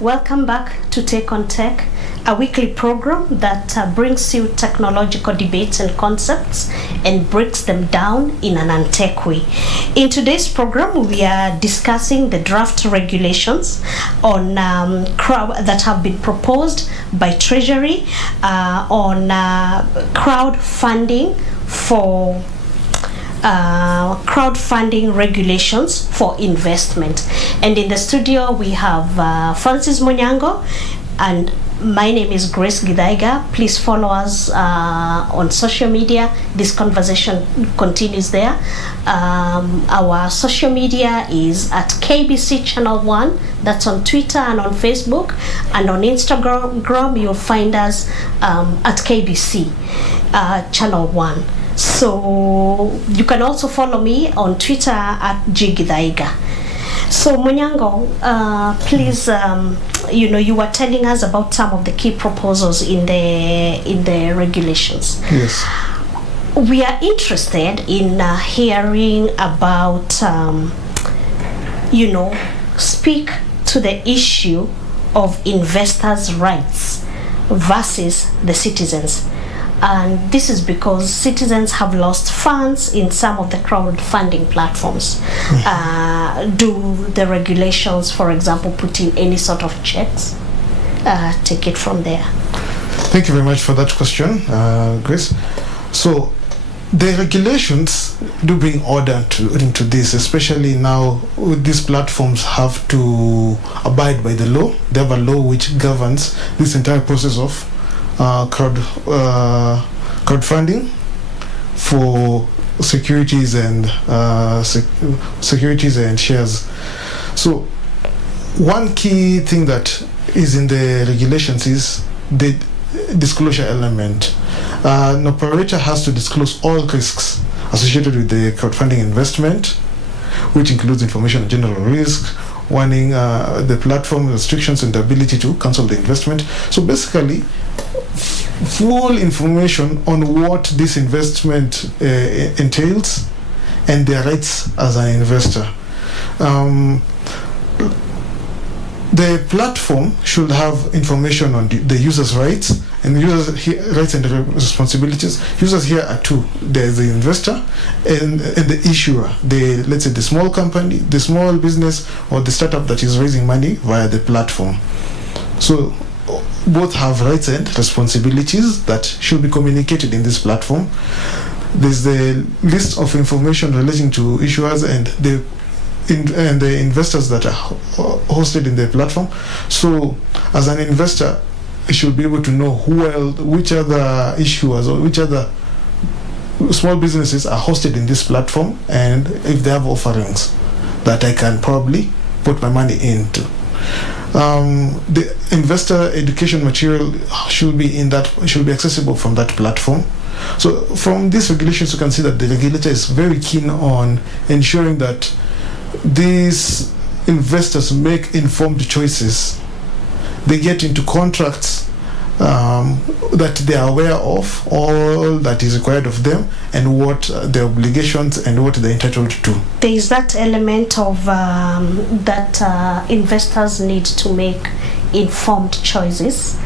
Welcome back to Take on Tech, a weekly program that brings you technological debates and concepts and breaks them down in an untech way. In today's program, we are discussing the draft regulations on that have been proposed by Treasury on crowdfunding for crowdfunding regulations for investment. And in the studio we have Francis Munyango, and my name is Grace Gidaiga. Please follow us on social media. This conversation continues there. Our social media is at KBC Channel 1. That's on Twitter and on Facebook. And on Instagram, you'll find us at KBC Channel 1. So you can also follow me on Twitter at Jigidaiga. So Munyango, please, you were telling us about some of the key proposals in the regulations. Yes. We are interested in hearing about, speak to the issue of investors' rights versus the citizens. And this is because citizens have lost funds in some of the crowdfunding platforms. Do the regulations, for example, put in any sort of checks? Take it from there. Thank you very much for that question, Grace. So the regulations do bring order into this, especially now these platforms have to abide by the law. They have a law which governs this entire process of crowdfunding for securities and shares. So one key thing that is in the regulations is the disclosure element. An operator has to disclose all risks associated with the crowdfunding investment, which includes information on general risk, warning the platform restrictions and the ability to cancel the investment. So basically, full information on what this investment entails and their rights as an investor. The platform should have information on the user's rights and the user's rights and responsibilities. Users here are two. There's the investor and the issuer. Let's say the small company, the small business, or the startup that is raising money via the platform. So both have rights and responsibilities that should be communicated in this platform. There's the list of information relating to issuers and the investors that are hosted in the platform. So as an investor, you should be able to know which other issuers or which other small businesses are hosted in this platform, and if they have offerings that I can probably put my money into. The investor education material should be accessible from that platform. So from these regulations, you can see that the regulator is very keen on ensuring that these investors make informed choices. They get into contracts that they are aware of, all that is required of them, and what their obligations and what they're entitled to. There is that element of that investors need to make informed choices,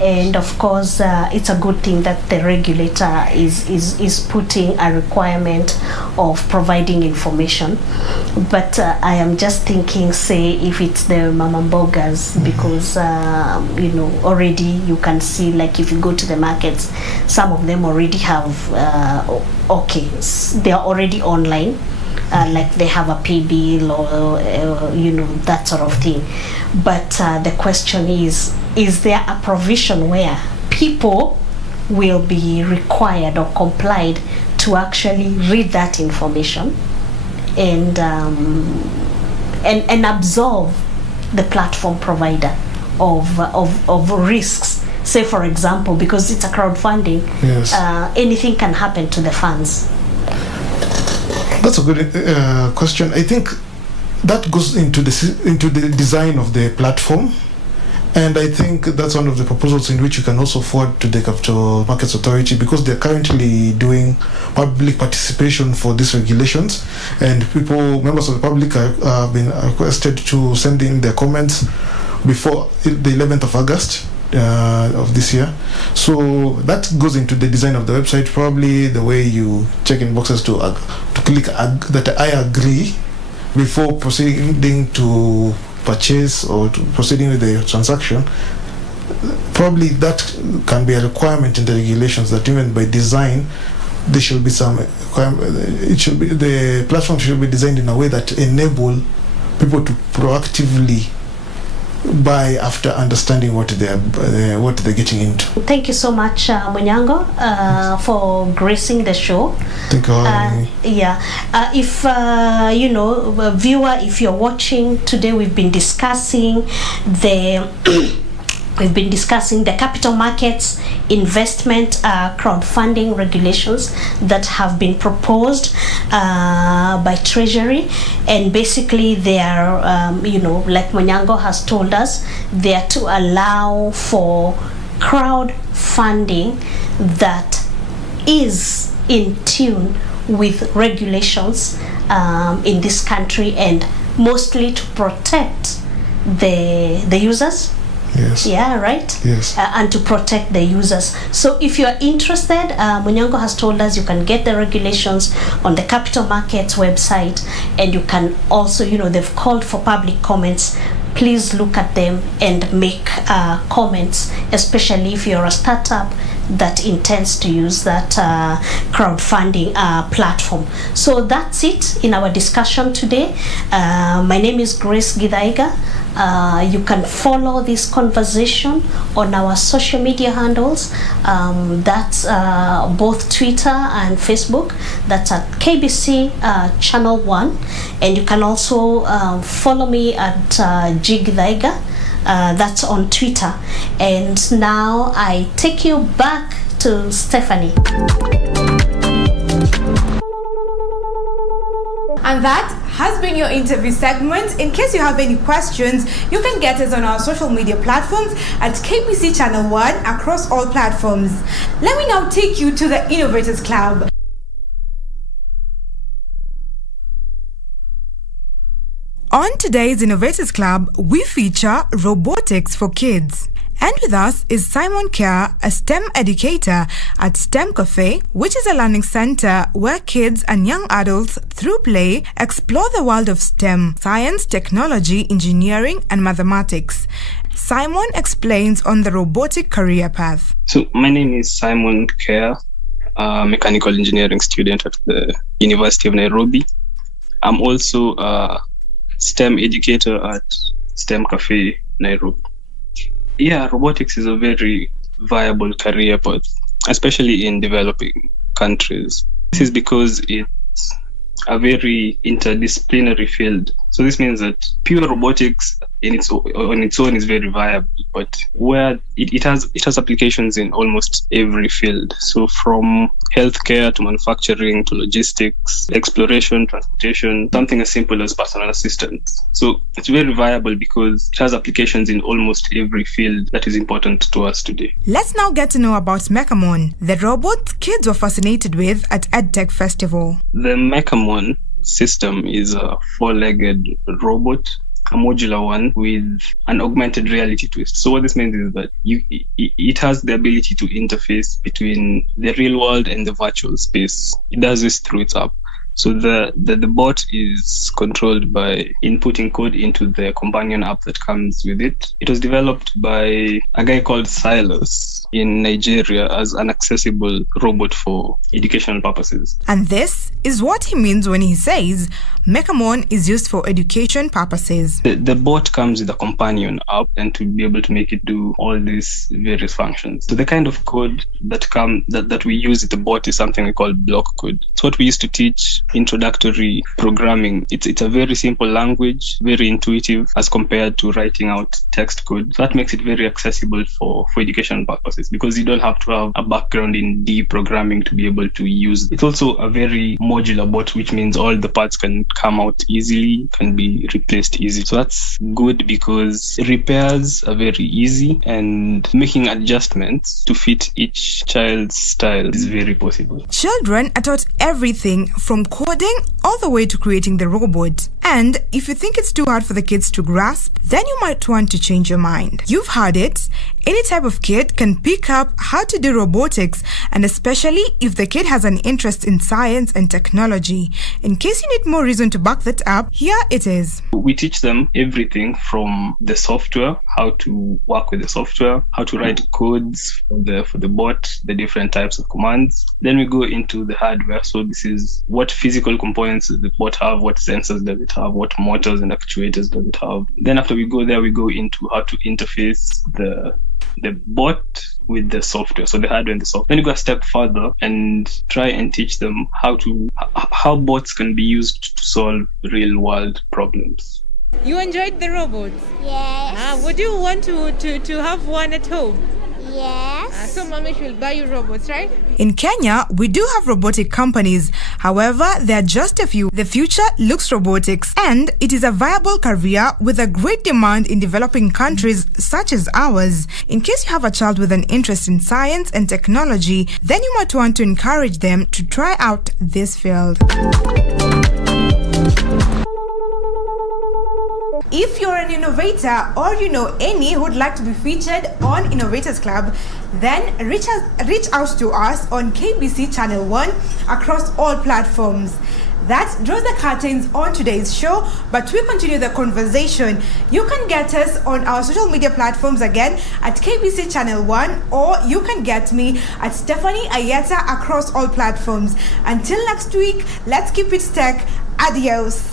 and of course it's a good thing that the regulator is putting a requirement of providing information. But I am just thinking, say if it's the mamambogas, because already you can see, like if you go to the markets, some of them already have they are already online, like they have a pay bill or that sort of thing. But the question is there a provision where people will be required or complied to actually read that information and absolve the platform provider of risks? Say, for example, because it's a crowdfunding, yes, anything can happen to the funds. That's a good question. I think that goes into the design of the platform And I think that's one of the proposals in which you can also forward to the Capital Markets Authority, because they're currently doing public participation for these regulations, and members of the public have been requested to send in their comments before the 11th of August of this year. So that goes into the design of the website, probably the way you check in boxes to click that I agree before proceeding to purchase or to proceeding with the transaction. Probably that can be a requirement in the regulations, that even by design there should be some the platform should be designed in a way that enable people to proactively buy after understanding what they're getting into. Thank you so much, Munyango, for gracing the show. Thank you for having me. If viewer, if you're watching today, we've been discussing the capital markets investment crowdfunding regulations that have been proposed by Treasury, and basically they are, like Munyango has told us, they are to allow for crowdfunding that is in tune with regulations in this country, and mostly to protect the users. Yes. Yeah, right? Yes. And to protect the users. So if you're interested, Munyango has told us you can get the regulations on the capital markets website, and you can also, they've called for public comments. Please look at them and make comments, especially if you're a startup that intends to use that crowdfunding platform. So that's it in our discussion today. My name is Grace Gidaiga. You can follow this conversation on our social media handles. That's both Twitter and Facebook. That's at KBC Channel 1. And you can also follow me at G Gidaiga. That's on Twitter. And now I take you back to Stephanie. And that has been your interview segment. In case you have any questions, you can get us on our social media platforms at KBC Channel 1 across all platforms. Let me now take you to the Innovators Club. On today's Innovators Club, we feature robotics for kids. And with us is Simon Kerr, a STEM educator at STEM Cafe, which is a learning center where kids and young adults, through play, explore the world of STEM, science, technology, engineering, and mathematics. Simon explains on the robotic career path. So my name is Simon Kerr, a mechanical engineering student at the University of Nairobi. I'm also a STEM educator at STEM Cafe, Nairobi. Yeah, robotics is a very viable career path, especially in developing countries. This is because it's a very interdisciplinary field. So this means that pure robotics on its own is very viable, but where it has applications in almost every field. So from healthcare to manufacturing to logistics, exploration, transportation, something as simple as personal assistance. So it's very viable because it has applications in almost every field that is important to us today. Let's now get to know about Mechamon, the robot kids were fascinated with at EdTech Festival. The Mechamon system is a four-legged robot, a modular one with an augmented reality twist. So what this means is that it has the ability to interface between the real world and the virtual space. It does this through its app. So the bot is controlled by inputting code into the companion app that comes with it. It was developed by a guy called Silas in Nigeria as an accessible robot for educational purposes. And this is what he means when he says Mechamon is used for education purposes. The bot comes with a companion app and to be able to make it do all these various functions. So the kind of code that we use with the bot is something we call block code. It's what we used to teach introductory programming. It's a very simple language, very intuitive as compared to writing out text code. So that makes it very accessible for educational purposes. process, because you don't have to have a background in deprogramming to be able to use it. It's also a very modular bot, which means all the parts can come out easily, can be replaced easily. So that's good because repairs are very easy, and making adjustments to fit each child's style is very possible. Children are taught everything from coding all the way to creating the robot. And if you think it's too hard for the kids to grasp, then you might want to change your mind. You've heard it. Any type of kid can pick up how to do robotics, and especially if the kid has an interest in science and technology. In case you need more reason to back that up, here it is. We teach them everything from the software, how to work with the software, how to write codes for the bot, the different types of commands. Then we go into the hardware. So this is what physical components does the bot have, what sensors does it have, what motors and actuators does it have. Then after we go there, we go into how to interface the bot with the software, so the hardware and the software. Then you go a step further and try and teach them how bots can be used to solve real world problems. You enjoyed the robots? Yes. Would you want to have one at home? Yes. So mommy will buy you robots, right? In Kenya, we do have robotic companies. However, there are just a few. The future looks robotics, and it is a viable career with a great demand in developing countries such as ours. In case you have a child with an interest in science and technology, then you might want to encourage them to try out this field. If you're an innovator or you know any who would like to be featured on Innovators Club, then reach out to us on KBC Channel 1 across all platforms. That draws the curtains on today's show, but we continue the conversation. You can get us on our social media platforms again at KBC Channel 1, or you can get me at Stephanie Ayeta across all platforms. Until next week, let's keep it tech. Adios.